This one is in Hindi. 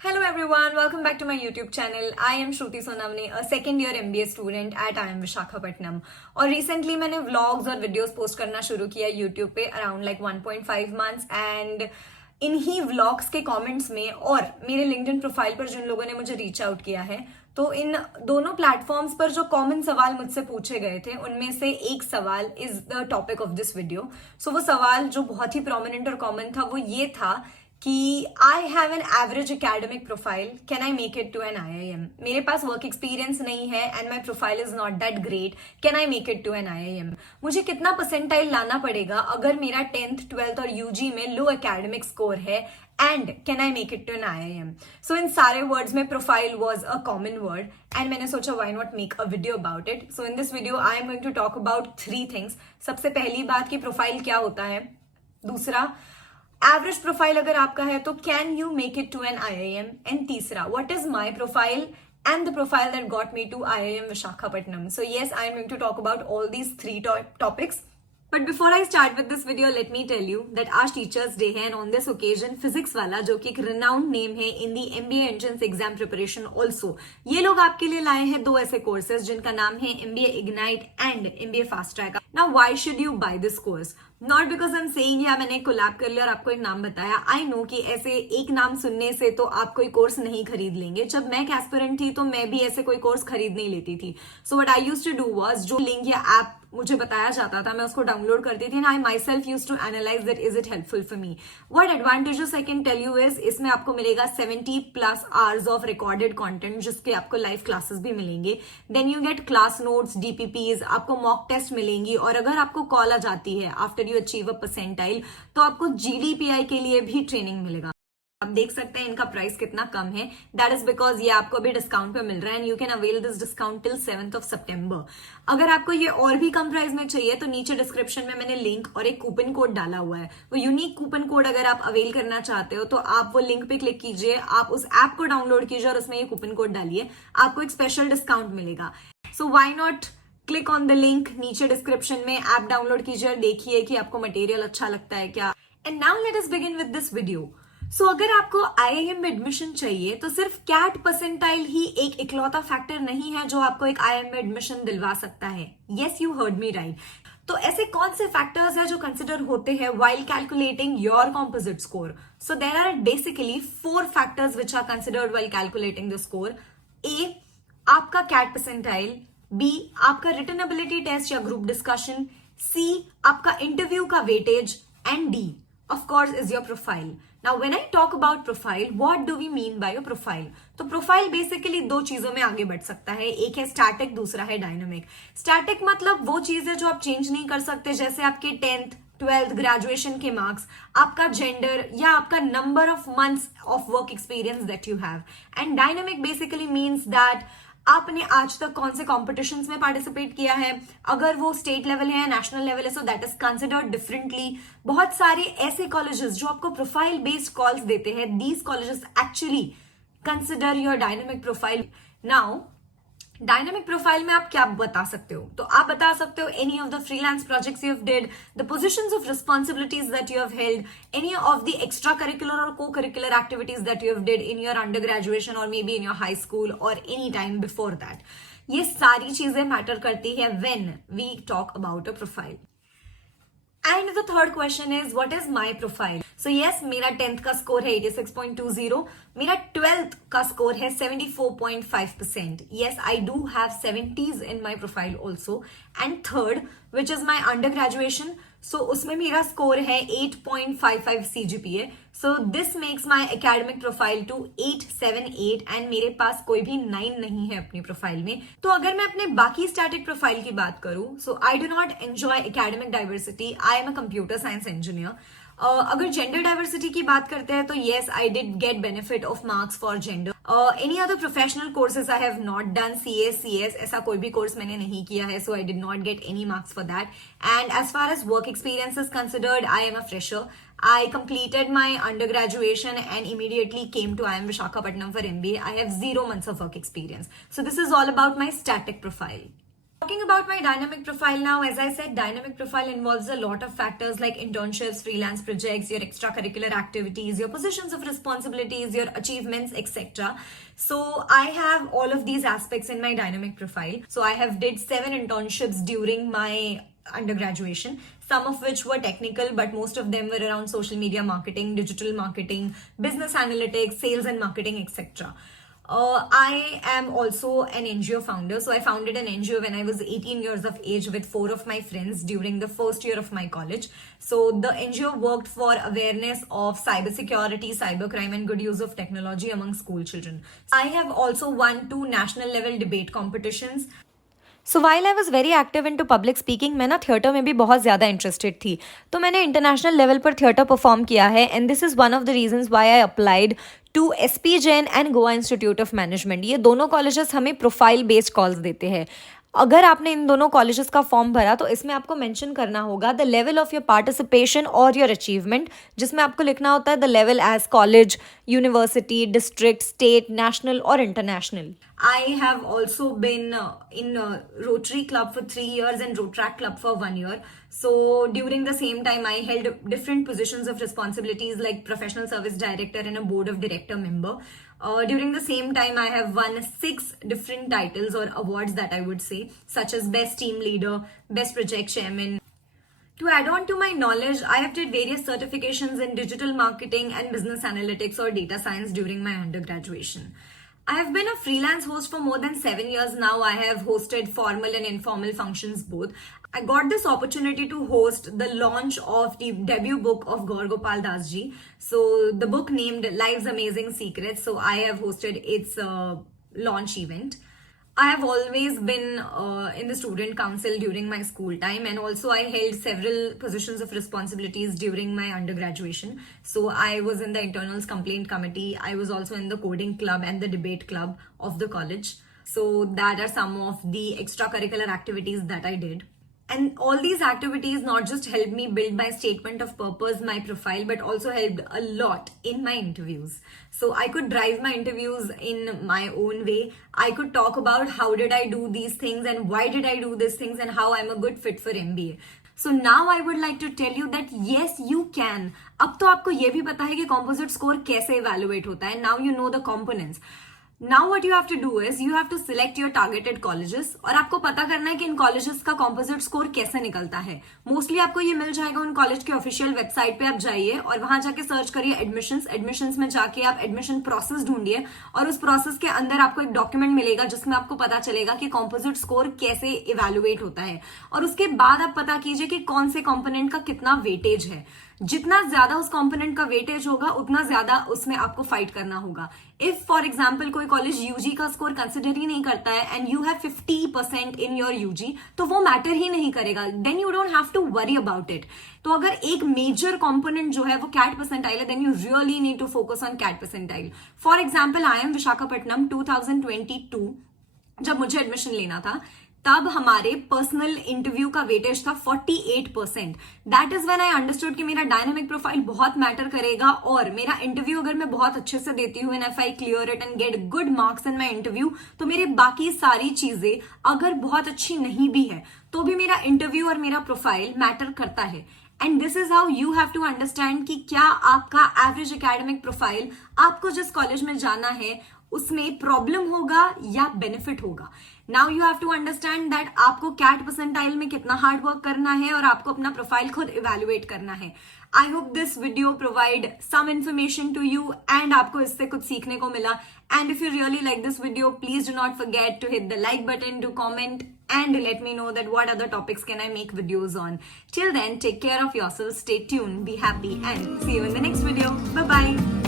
Hello everyone, welcome back to my YouTube channel. I am Shruti Sonavne, a second year MBA student at IIM Visakhapatnam. और recently मैंने vlogs और videos post करना शुरू किया YouTube पे around like 1.5 months and इन्हीं vlogs के comments में और मेरे LinkedIn प्रोफाइल पर जिन लोगों ने मुझे रीच आउट किया है तो इन दोनों प्लेटफॉर्म्स पर जो कॉमन सवाल मुझसे पूछे गए थे उनमें से एक सवाल is the topic of this video. So वो सवाल जो बहुत ही प्रोमिनेंट और कॉमन था वो ये था कि I have an average academic profile, can I make it to an IIM. मेरे पास वर्क एक्सपीरियंस नहीं है and my profile is not that great, can I make it to an IIM. मुझे कितना परसेंटाइल लाना पड़ेगा अगर मेरा 10th 12th और UG में लो एकेडमिक स्कोर है and can I make it to an IIM. So in सारे वर्ड्स में profile was a common word and मैंने सोचा why not make a video about it. So in this video I am going to talk about 3 things. सबसे पहली बात कि प्रोफाइल क्या होता है. दूसरा, एवरेज प्रोफाइल अगर आपका है तो can you make it to an IIM. And तीसरा, what is my profile and the profile that got me to IIM Visakhapatnam. So yes, I am going to talk about all these 3 topics. But before I start with this video, let me tell you that आज Teachers Day है and on this occasion physics वाला जो कि एक renowned name है in the MBA entrance exam preparation also, ये लोग आपके लिए लाए हैं 2 ऐसे courses जिनका नाम है MBA Ignite and MBA Fast Track. Now why should you buy this course? Not because I'm saying yeah मैंने कोलैब कर लिया और आपको एक नाम बताया. I know कि ऐसे एक नाम सुनने से तो आप कोई कोर्स नहीं खरीद लेंगे. जब मैं एक एस्पिरेंट थी तो मैं भी ऐसे कोई कोर्स खरीद नहीं लेती थी. So what I used to do was जो लिंक या ऐप मुझे बताया जाता था मैं उसको डाउनलोड करती थी. I myself use to analyse that is it helpful for me. What advantages I can tell you is इसमें आपको मिलेगा 70+ आवर्स ऑफ रिकॉर्डेड कंटेंट जिसके आपको लाइव क्लासेस भी मिलेंगे. Then you get class notes, DPPs, आपको मॉक टेस्ट मिलेंगी और अगर आपको कॉल आ जाती है after you achieve a percentile तो आपको GDPI के लिए भी ट्रेनिंग मिलेगा. आप देख सकते हैं इनका प्राइस कितना कम है. दैट इज बिकॉज ये आपको अभी डिस्काउंट पे मिल रहा है and you can avail this discount till 7th of September. अगर आपको ये और भी कम प्राइस में चाहिए तो नीचे डिस्क्रिप्शन में मैंने लिंक और एक कूपन कोड डाला हुआ है. वो यूनिक कूपन कोड अगर आप अवेल करना चाहते हो तो आप वो लिंक पे क्लिक कीजिए, आप उस ऐप को डाउनलोड कीजिए और उसमें ये कूपन कोड डालिए, आपको एक स्पेशल डिस्काउंट मिलेगा. So why not click on the link नीचे डिस्क्रिप्शन में, ऐप डाउनलोड कीजिए और देखिए कि आपको मटेरियल अच्छा लगता है क्या. And now let us begin with this video. So अगर आपको IIM में एडमिशन चाहिए तो सिर्फ कैट परसेंटाइल ही एक इकलौता फैक्टर नहीं है जो आपको एक IIM में एडमिशन दिलवा सकता है. Yes, you heard me right. तो ऐसे कौन से फैक्टर्स हैं जो कंसिडर होते हैं while calculating your composite score. So there are basically 4 factors which are considered while calculating the score. A, आपका कैट परसेंटाइल. B, आपका रिटन एबिलिटी टेस्ट या ग्रुप डिस्कशन. C, आपका इंटरव्यू का weightage. And D, of course, is your profile. Now when I talk about profile, what do we mean by a profile? तो प्रोफाइल बेसिकली 2 चीजों में आगे बढ़ सकता है. एक है स्टैटिक, दूसरा है डायनामिक. स्टैटिक मतलब वो चीज है जो आप चेंज नहीं कर सकते, जैसे आपके 10th 12th ग्रेजुएशन के मार्क्स, आपका जेंडर या आपका number of months of work experience that you have. And dynamic basically means that आपने आज तक कौन से कॉम्पिटिशन्स में पार्टिसिपेट किया है, अगर वो स्टेट लेवल है या नेशनल लेवल है, so that is considered differently. बहुत सारे ऐसे कॉलेजेस जो आपको प्रोफाइल बेस्ड कॉल्स देते हैं, these colleges actually consider your dynamic profile. Now dynamic profile में आप क्या बता सकते हो, तो आप बता सकते हो any of the freelance projects you have did, the positions of responsibilities that you have held, any of the extra curricular और co curricular activities that you have did in your under graduation और may be in your high school और एनी टाइम बिफोर दैट. ये सारी चीजें मैटर करती है when we talk about a profile. And the third question is what is my profile. So yes, मेरा 10th का स्कोर है 86.20, मेरा 12th का स्कोर है 74.5%. Yes, I do have 70s in my profile also. And third which is my under graduation, so उसमें मेरा स्कोर है 8.55 CGPA. So this makes my academic profile to 878 and मेरे पास कोई भी 9 नहीं है अपनी प्रोफाइल में. तो अगर मैं अपने बाकी स्टैटिक प्रोफाइल की बात करूं, so I do not enjoy academic diversity. I am a computer science engineer. अगर जेंडर डाइवर्सिटी की बात करते हैं तो yes, I did get benefit of marks for gender. Any other professional courses I have not done. CS ऐसा कोई भी कोर्स मैंने नहीं किया है, so I did not get any marks for that. And as far as work experience is considered, I am a fresher. I completed my undergraduation and immediately came to IIM Visakhapatnam for MBA. I have 0 months of work experience. So this is all about my static profile. Talking about my dynamic profile now, as I said, dynamic profile involves a lot of factors like internships, freelance projects, your extracurricular activities, your positions of responsibilities, your achievements, etc. So I have all of these aspects in my dynamic profile. So I have did 7 internships during my undergraduation, some of which were technical, but most of them were around social media marketing, digital marketing, business analytics, sales and marketing, etc. I am also an NGO founder. So I founded an NGO when I was 18 years of age with 4 of my friends during the first year of my college. So the NGO worked for awareness of cybersecurity, cybercrime, and good use of technology among school children. I have also won 2 national level debate competitions. So while I was very active into public speaking, मैं ना थिएटर में भी बहुत ज़्यादा इंटरेस्टेड थी, तो मैंने इंटरनेशनल लेवल पर थिएटर परफॉर्म किया है. And this is one of the reasons why I applied to SP Jain and Goa institute of management. ये दोनों कॉलेजेस हमें प्रोफाइल बेस्ड कॉल्स देते हैं. अगर आपने इन दोनों कॉलेजेस का फॉर्म भरा तो इसमें आपको मेंशन करना होगा the level of your participation और योर अचीवमेंट, जिसमें आपको लिखना होता है the level as college, university, district, state, national और international. I have also been in Rotary Club for 3 years and Rotaract Club for 1 year. So during the same time, I held different positions of responsibilities like professional service director and a board of director member. During the same time, I have won 6 different titles or awards that I would say, such as best team leader, best project chairman. To add on to my knowledge, I have did various certifications in digital marketing and business analytics or data science during my undergraduation. I have been a freelance host for more than 7 years now. I have hosted formal and informal functions both. I got this opportunity to host the launch of the debut book of Gaur Gopal Das ji. So the book named Life's Amazing Secrets. So I have hosted its launch event. I have always been in the student council during my school time, and also I held several positions of responsibilities during my undergraduation. So I was in the internals complaint committee. I was also in the coding club and the debate club of the college. So that are some of the extracurricular activities that I did. And all these activities not just helped me build my statement of purpose, my profile, but also helped a lot in my interviews. So I could drive my interviews in my own way. I could talk about how did I do these things and why did I do these things and how I'm a good fit for MBA. So now I would like to tell you that yes, you can. अब तो आपको ये भी पता है कि composite score कैसे evaluate होता है. Now you know the components. Now what you have to do is you have to select your targeted colleges और आपको पता करना है कि इन कॉलेजेस का composite score कैसे निकलता है. मोस्टली आपको ये मिल जाएगा उन कॉलेज के ऑफिशियल वेबसाइट पे. आप जाइए और वहां जाके सर्च करिए एडमिशंस में जाके आप एडमिशन प्रोसेस ढूंढिए और उस प्रोसेस के अंदर आपको एक डॉक्यूमेंट मिलेगा जिसमें आपको पता चलेगा कि composite score कैसे इवेल्युएट होता है. और उसके बाद आप पता कीजिए कि कौन से कॉम्पोनेंट का कितना वेटेज है. जितना ज्यादा उस कंपोनेंट का वेटेज होगा उतना ज्यादा उसमें आपको फाइट करना होगा. इफ फॉर एग्जाम्पल कोई कॉलेज यूजी का स्कोर कंसिडर ही नहीं करता है and you have 50% in your UG, तो वो मैटर ही नहीं करेगा. Then you don't have to worry about it. तो अगर एक मेजर कंपोनेंट जो है वो कैट परसेंटाइल है, then you really need to focus on CAT percentile. For example IIM Visakhapatnam 2022 जब मुझे एडमिशन लेना था, तब हमारे पर्सनल इंटरव्यू का वेटेज था 48%. That is when I understood कि मेरा डायनामिक प्रोफाइल बहुत मैटर करेगा और मेरा इंटरव्यू अगर मैं बहुत अच्छे से देती हूँ, and if I clear it and get good marks in my interview, तो मेरे बाकी सारी चीजें अगर बहुत अच्छी नहीं भी है तो भी मेरा इंटरव्यू और मेरा प्रोफाइल मैटर करता है. And this is how you have to understand कि क्या आपका एवरेज एकेडमिक प्रोफाइल आपको जिस कॉलेज में जाना है उसमें प्रॉब्लम होगा या बेनिफिट होगा. Now you have to understand that आपको कैट परसेंटाइल में कितना हार्ड वर्क करना है और आपको अपना प्रोफाइल खुद इवेल्युएट करना है. I hope this video provide some information to you and आपको इससे कुछ सीखने को मिला. And if you really like this video, please do not forget to hit the like button, to comment and let me know that what other topics can I make videos on. Till then, take care of yourself, stay tuned, be happy, and see you in the next video. Bye bye.